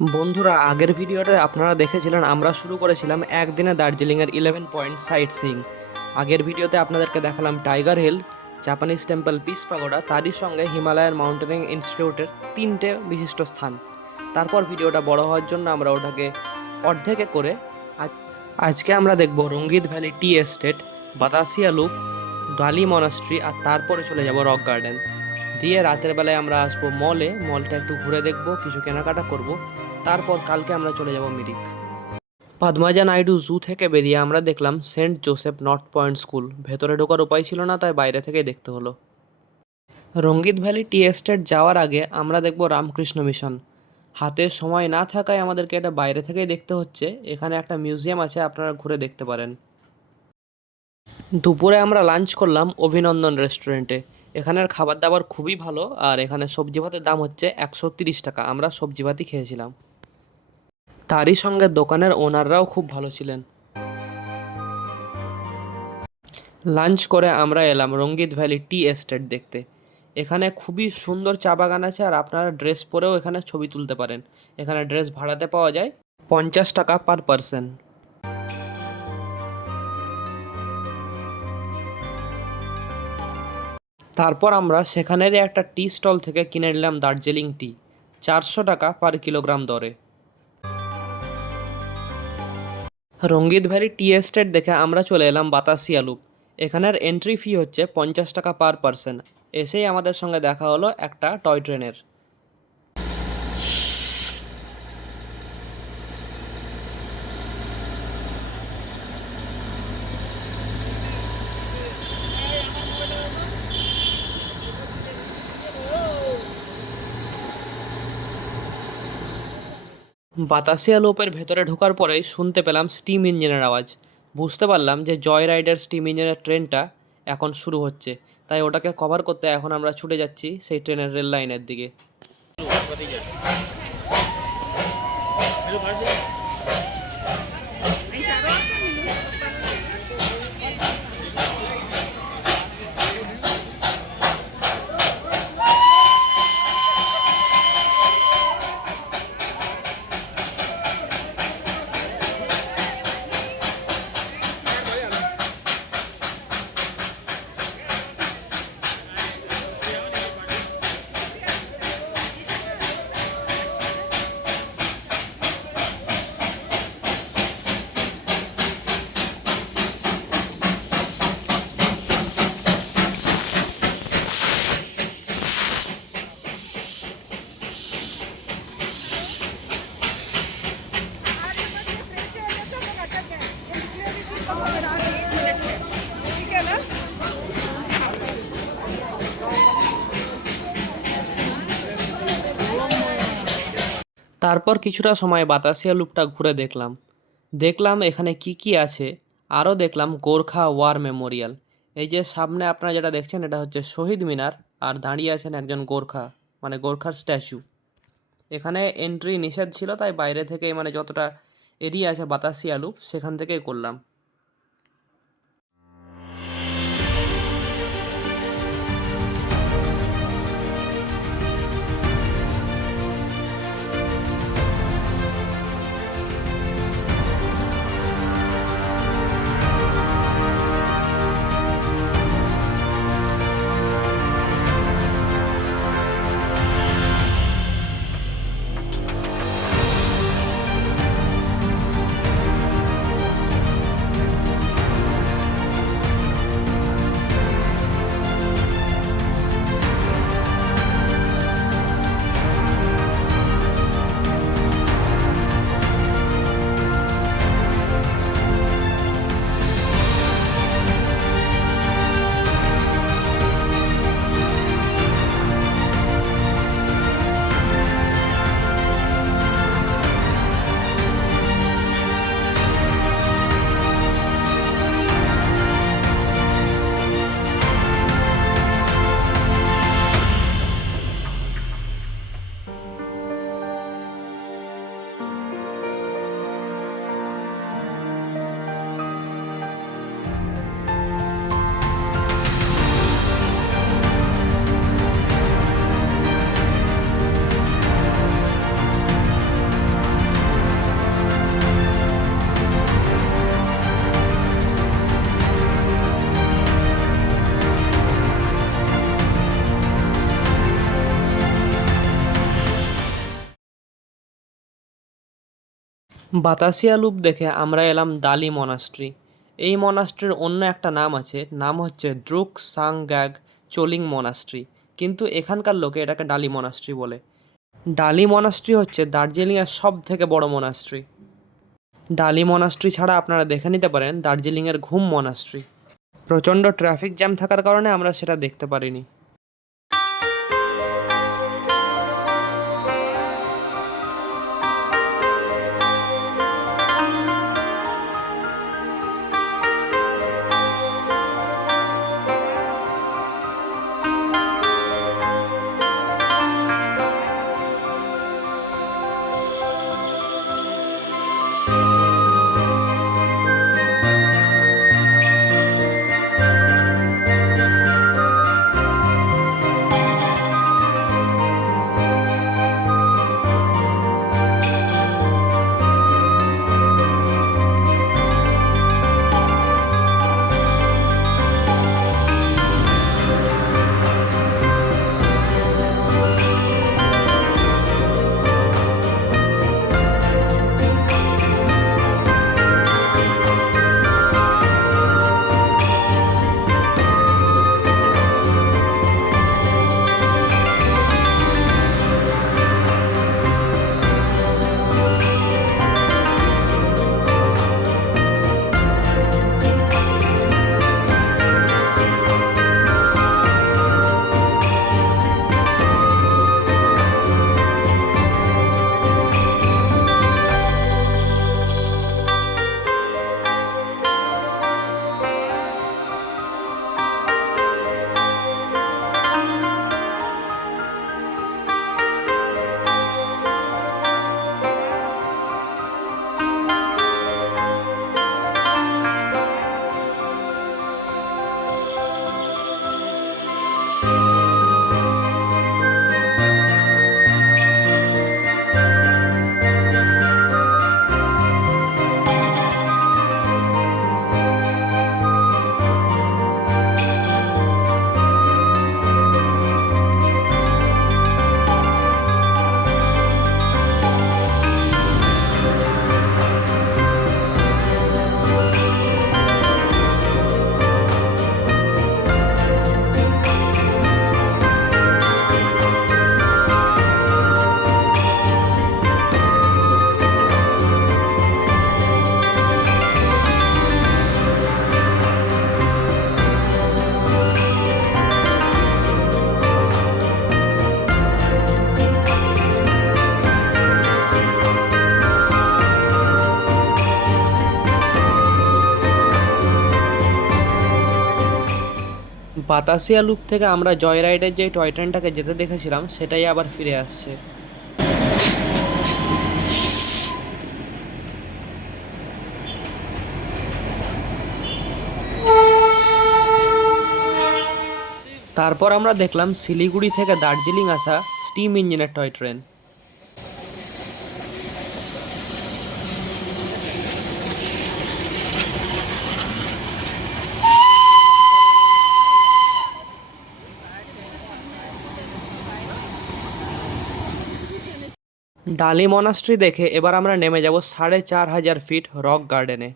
বন্ধুরা, আগের ভিডিওতে আপনারা দেখেছিলেন আমরা শুরু করেছিলাম একদিনে দার্জিলিংয়ের 11 পয়েন্ট সাইট সিইং। আগের ভিডিওতে আপনাদেরকে দেখালাম tiger hill, Japanese temple, peace pagoda, তারই সঙ্গে হিমালয়ান মাউন্টেনিং ইনস্টিটিউটের 3টে বিশিষ্ট স্থান। তারপর ভিডিওটা বড় হওয়ার জন্য আমরা ওটাকে অর্ধেকে করে আজকে আমরা দেখব Rangit valley tea estate, Batasia loop, Dali monastery, আর তারপরে চলে যাব রক গার্ডেন। দিয়ে রাতের বেলায় আমরা আসবো মলটা একটু ঘুরে দেখব, কিছু কেনাকাটা করব। তারপর কালকে আমরা চলে যাব মিরিক। পদ্মাজা নাইডু জু থেকে বেরিয়ে আমরা দেখলাম Saint Joseph North Point school. ভেতরে ঢোকার উপায় ছিল না, তাই বাইরে থেকেই দেখতে হলো। রঙ্গিত ভ্যালি টি এস্টেট যাওয়ার আগে আমরা দেখব রামকৃষ্ণ মিশন। হাতে সময় না থাকায় আমাদেরকে এটা বাইরে থেকেই দেখতে হচ্ছে। এখানে একটা মিউজিয়াম আছে, আপনারা ঘুরে দেখতে পারেন। দুপুরে আমরা লাঞ্চ করলাম অভিনন্দন রেস্টুরেন্টে। এখানের খাবার দাবার খুবই ভালো, আর এখানে সবজি ভাতের দাম হচ্ছে 130 টাকা। আমরা সবজি ভাতই খেয়েছিলাম। তারই সঙ্গে দোকানের ওনাররাও খুব ভালো ছিলেন। লাঞ্চ করে আমরা এলাম রঙ্গিত ভ্যালি টি এস্টেট দেখতে। এখানে খুবই সুন্দর চা বাগান আছে, আর আপনারা ড্রেস পরেও এখানে ছবি তুলতে পারেন। এখানে ড্রেস ভাড়াতে পাওয়া যায় 50 টাকা পার পারসন। তারপর আমরা সেখানেরই একটা টি স্টল থেকে কিনে নিলাম দার্জিলিং টি, 400 টাকা পার কিলোগ্রাম দরে। রঙ্গিত ভ্যালি টি এস্টেট দেখে আমরা চলে এলাম বাতাসিয়া লুপ। এখানের এন্ট্রি ফি হচ্ছে 50 টাকা পার পারসন। এসেই আমাদের সঙ্গে দেখা হলো একটা টয় ট্রেনের। বাতাসিয়া লুপের ভেতরে ঢোকার পরেই শুনতে পেলাম স্টিম ইঞ্জিনের আওয়াজ। বুঝতে পারলাম যে জয় রাইডার স্টিম ইঞ্জিনের ট্রেনটা এখন শুরু হচ্ছে, তাই ওটাকে কভার করতে এখন আমরা ছুটে যাচ্ছি সেই ট্রেনের রেল লাইনের দিকে। তারপর কিছুটা সময় বাতাসিয়া লুপটা ঘুরে দেখলাম এখানে কি কি আছে। আরও দেখলাম গোর্খা ওয়ার মেমোরিয়াল। এই যে সামনে আপনারা যেটা দেখছেন, এটা হচ্ছে শহীদ মিনার, আর দাঁড়িয়ে আছেন একজন গোর্খা, মানে গোর্খার স্ট্যাচু। এখানে এন্ট্রি নিষেধ ছিল, তাই বাইরে থেকেই, মানে যতটা এরিয়া আছে বাতাসিয়া লুপ, সেখান থেকেই করলাম। বাতাসিয়া লুপ দেখে আমরা এলাম দালি মনাস্ট্রি। এই মনাস্ট্রির অন্য একটা নাম আছে, নাম হচ্ছে দ্রুক সাং গ্যাগ চোলিং মনাস্ট্রি, কিন্তু এখানকার লোকে এটাকে ডালি মনাস্ট্রি বলে। ডালি মনাস্ট্রি হচ্ছে দার্জিলিংয়ের সব থেকে বড় মনাস্ট্রি। ডালি মনাস্ট্রি ছাড়া আপনারা দেখে নিতে পারেন দার্জিলিংয়ের ঘুম মনাস্ট্রি। প্রচণ্ড ট্রাফিক জ্যাম থাকার কারণে আমরা সেটা দেখতে পারিনি। বাতাসিয়া লুপ থেকে আমরা জয় রাইডের যে টয় ট্রেনটাকে যেতে দেখেছিলাম সেটাই আবার ফিরে আসছে। তারপর আমরা দেখলাম শিলিগুড়ি থেকে দার্জিলিং আসা স্টিম ইঞ্জিনের টয় ট্রেন। ডালি মনাস্ট্রি দেখে এবার আমরা নেমে যাব 4500 ফিট রক গার্ডেনে।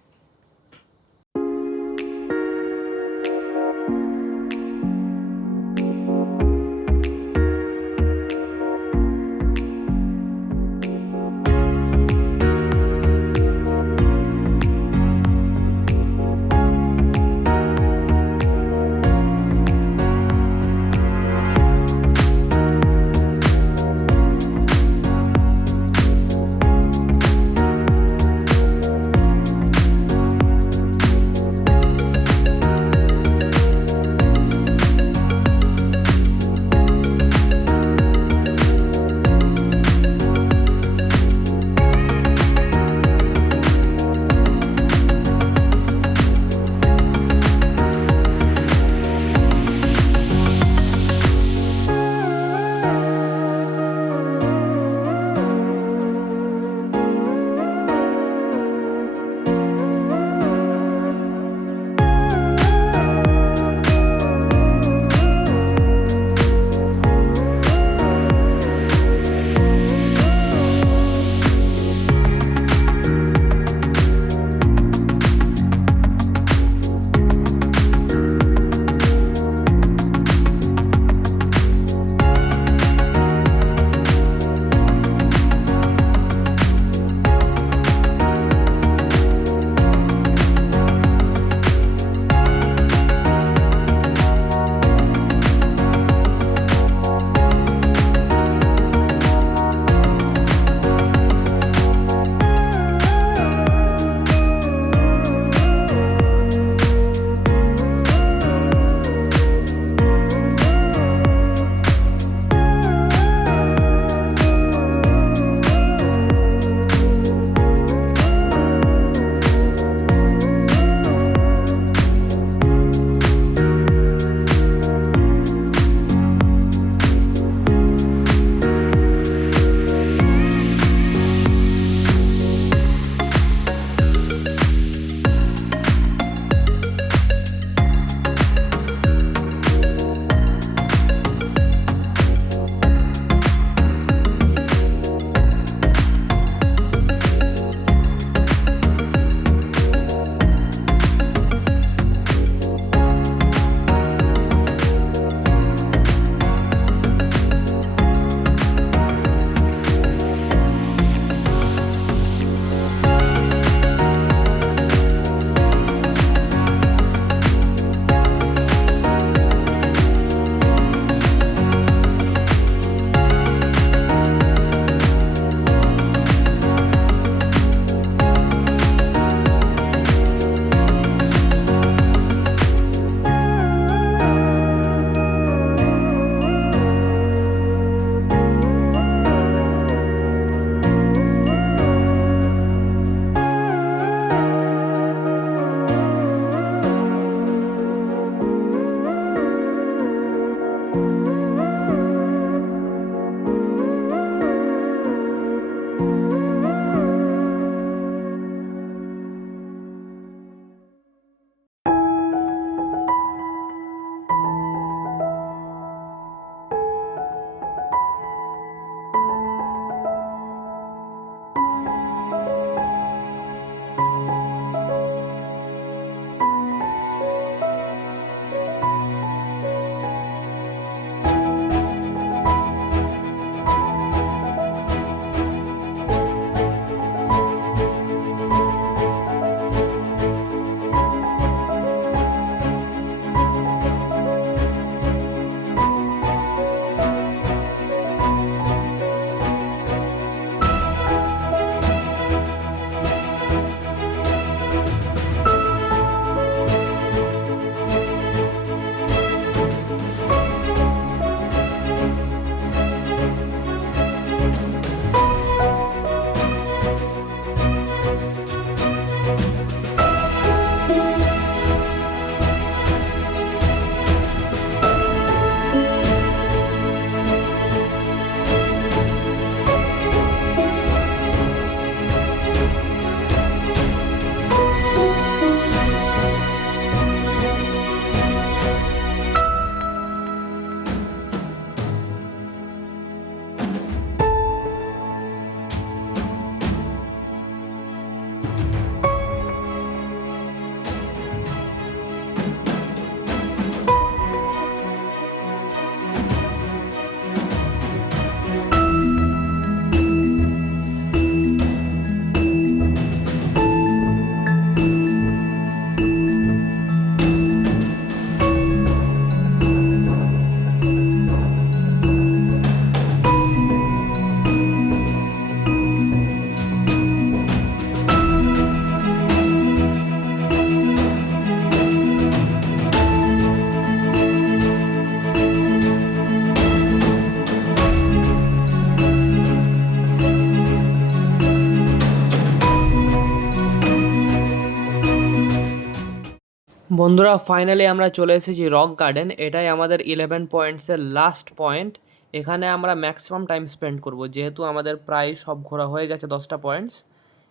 বন্ধুরা ফাইনালি আমরা চলে এসেছি রক গার্ডেন। এটাই আমাদের 11 পয়েন্টসের লাস্ট পয়েন্ট। এখানে আমরা ম্যাক্সিমাম টাইম স্পেন্ড করব, যেহেতু আমাদের প্রায় সব ঘোরা হয়ে গেছে 10টা পয়েন্টস।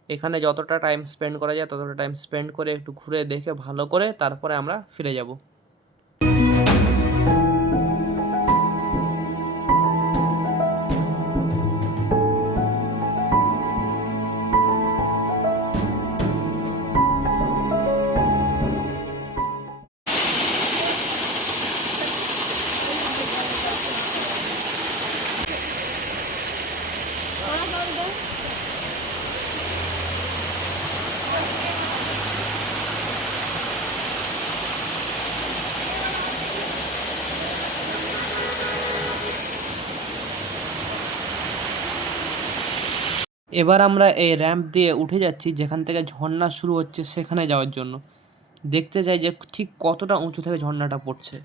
এখানে যতটা টাইম স্পেন্ড করা যায় ততটা টাইম স্পেন্ড করে একটু ঘুরে দেখে ভালো করে তারপরে আমরা ফিরে যাব। এবার আমরা এই র্যাম্প দিয়ে উঠে যাচ্ছি যেখান থেকে ঝর্ণা শুরু হচ্ছে সেখানে যাওয়ার জন্য। দেখতে চাই যে ঠিক কতটা উঁচু থেকে ঝর্ণাটা পড়ছে।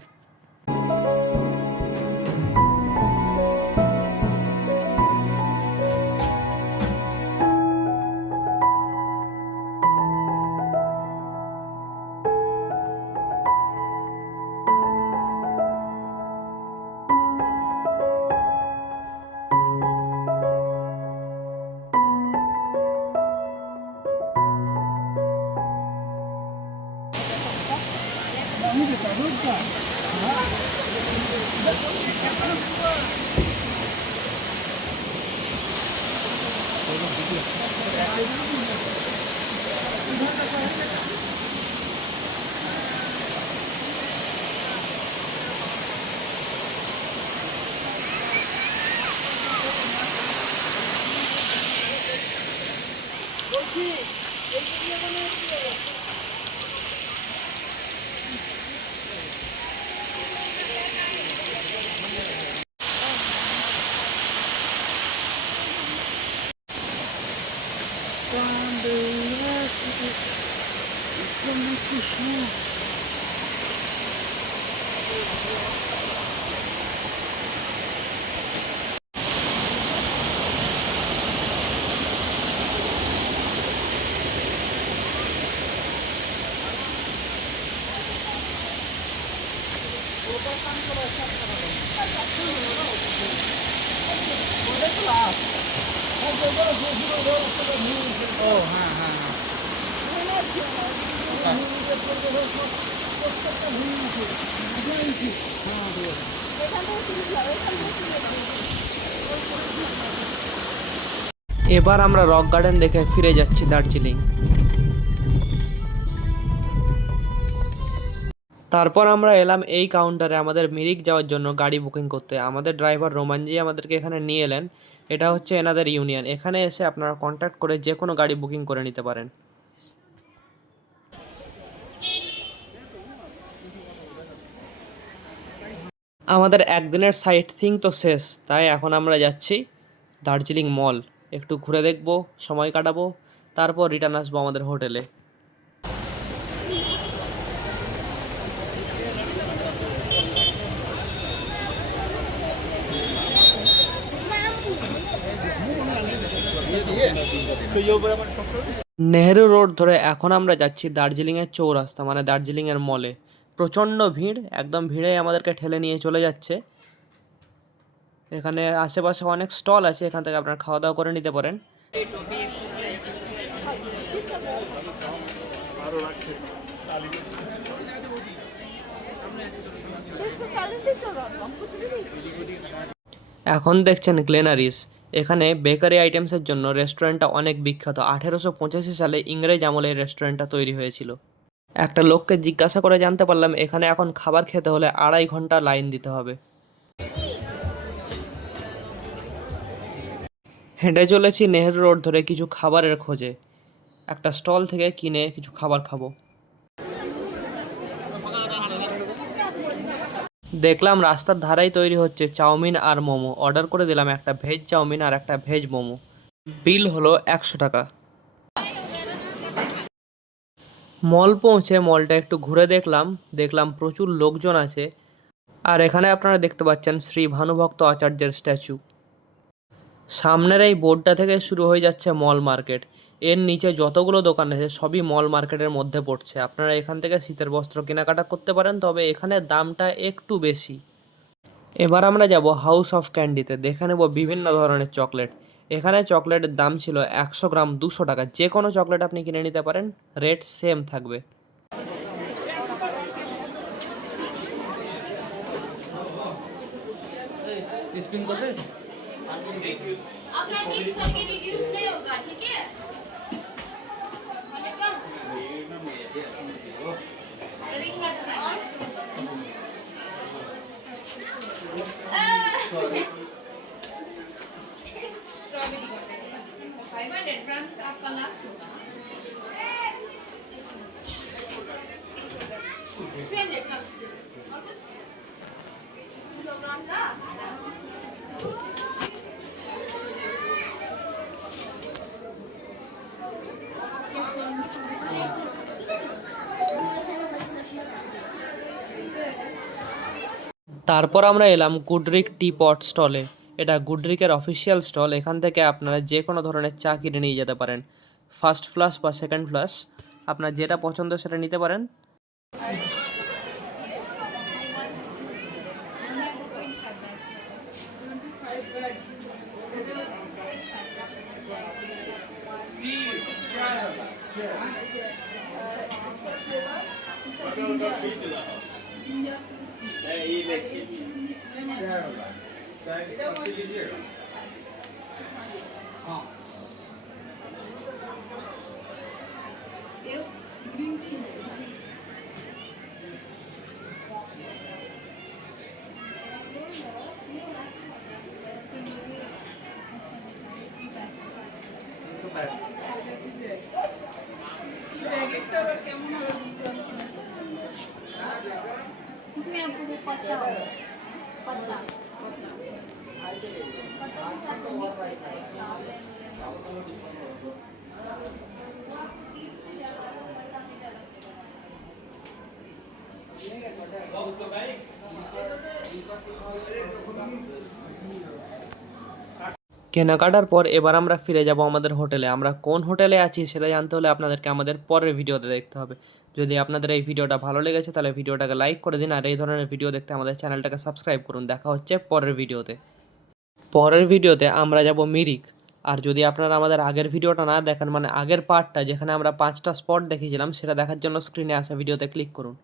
এবার আমরা রক গার্ডেন দেখে ফিরে যাচ্ছি দার্জিলিং। তারপর আমরা এলাম এই কাউন্টারে আমাদের মিরিক যাওয়ার জন্য গাড়ি বুকিং করতে। আমাদের ড্রাইভার রোমানজি আমাদেরকে এখানে নিয়ে এলেন। এটা হচ্ছে এনাদের ইউনিয়ন। এখানে এসে আপনারা কন্ট্যাক্ট করে যে কোনো গাড়ি বুকিং করে নিতে পারেন। আমাদের একদিনের সাইট সিইং তো শেষ, তাই এখন আমরা যাচ্ছি দার্জিলিং মল। একটু ঘুরে দেখব, সময় কাটাবো, তারপর রিটার্ন আসবো আমাদের হোটেলে। নেহেরু রোড ধরে এখন আমরা যাচ্ছি দার্জিলিংয়ের চৌরাস্তা, মানে দার্জিলিংয়ের মলে। প্রচণ্ড ভিড়, একদম ভিড়ে আমাদেরকে ঠেলে নিয়ে চলে যাচ্ছে। এখানে আশেপাশে অনেক স্টল আছে, এখান থেকে আপনারা খাওয়া দাওয়া করে নিতে পারেন। এখন দেখছেন গ্লেনারিস। এখানে বেকারি আইটেমসের জন্য রেস্টুরেন্টটা অনেক বিখ্যাত। 1885 সালে ইংরেজ আমলে এই রেস্টুরেন্টটা তৈরি হয়েছিল। একটা লোককে জিজ্ঞাসা করে জানতে পারলাম এখানে এখন খাবার খেতে হলে 2.5 ঘন্টা লাইন দিতে হবে। হেঁটে চলেছি নেহেরু রোড ধরে কিছু খাবারের খোঁজে। একটা স্টল থেকে কিনে কিছু খাবার খাবো। দেখলাম রাস্তার ধারেই তৈরি হচ্ছে চাউমিন আর মোমো। অর্ডার করে দিলাম একটা ভেজ চাউমিন আর একটা ভেজ মোমো। বিল হলো 100 টাকা। মল পৌঁছে মলটা একটু ঘুরে দেখলাম প্রচুর লোকজন আছে। আর এখানে আপনারা দেখতে পাচ্ছেন শ্রী ভানুভক্ত আচার্যের স্ট্যাচু। সামনের এই বোর্ডটা থেকে শুরু হয়ে যাচ্ছে মল মার্কেট। এর নিচে যতগুলো দোকান আছে সবই মল মার্কেটের মধ্যে পড়ছে। আপনারা এখান থেকে শীতের বস্ত্র কেনাকাটা করতে পারেন, তবে এখানে দামটা একটু বেশি। এবার আমরা যাব হাউস অফ ক্যান্ডিতে, দেখে নেব বিভিন্ন ধরনের চকলেট। এখানে চকলেটের দাম ছিল 100 গ্রাম 200 টাকা। যে কোনো চকলেট আপনি কিনে নিতে পারেন, রেট সেম থাকবে। स्पिन करबे अपना मिक्स करके रिड्यूस नहीं होगा, ठीक है? Hundred gram ring water strawberry water 500 grams आपका लास्ट होगा। 300 ग्राम्स और कुछ 200 ग्राम का তারপর আমরা এলাম গুডরিক টি পট স্টলে। এটা গুডরিকের অফিসিয়াল স্টল। এখান থেকে আপনারা যে কোনো ধরনের চা কিনে নিয়ে যেতে পারেন, ফার্স্ট ফ্লাশ বা সেকেন্ড ফ্লাশ, আপনার যেটা পছন্দ সেটা নিতে পারেন। প্যাকেটটা আবার কেমন হবে বুঝতে পারছি না। इसमें आपको वो पत्ता होगा, पत्ता কেনাকাটার পর এবার আমরা ফিরে যাব আমাদের হোটেলে। আমরা কোন হোটেলে আছি সেটা জানতে হলে আপনাদেরকে আমাদের পরের ভিডিওতে দেখতে হবে। যদি আপনাদের এই ভিডিওটা ভালো লেগেছে তাহলে ভিডিওটাকে লাইক করে দিন, আর এই ধরনের ভিডিও দেখতে আমাদের চ্যানেলটাকে সাবস্ক্রাইব করুন। দেখা হচ্ছে পরের ভিডিওতে। পরের ভিডিওতে আমরা যাব মিরিক। আর যদি আপনারা আমাদের আগের ভিডিওটা না দেখেন, মানে আগের পার্টটা যেখানে আমরা 5টা স্পট দেখিয়েছিলাম, সেটা দেখার জন্য স্ক্রিনে আসা ভিডিওতে ক্লিক করুন।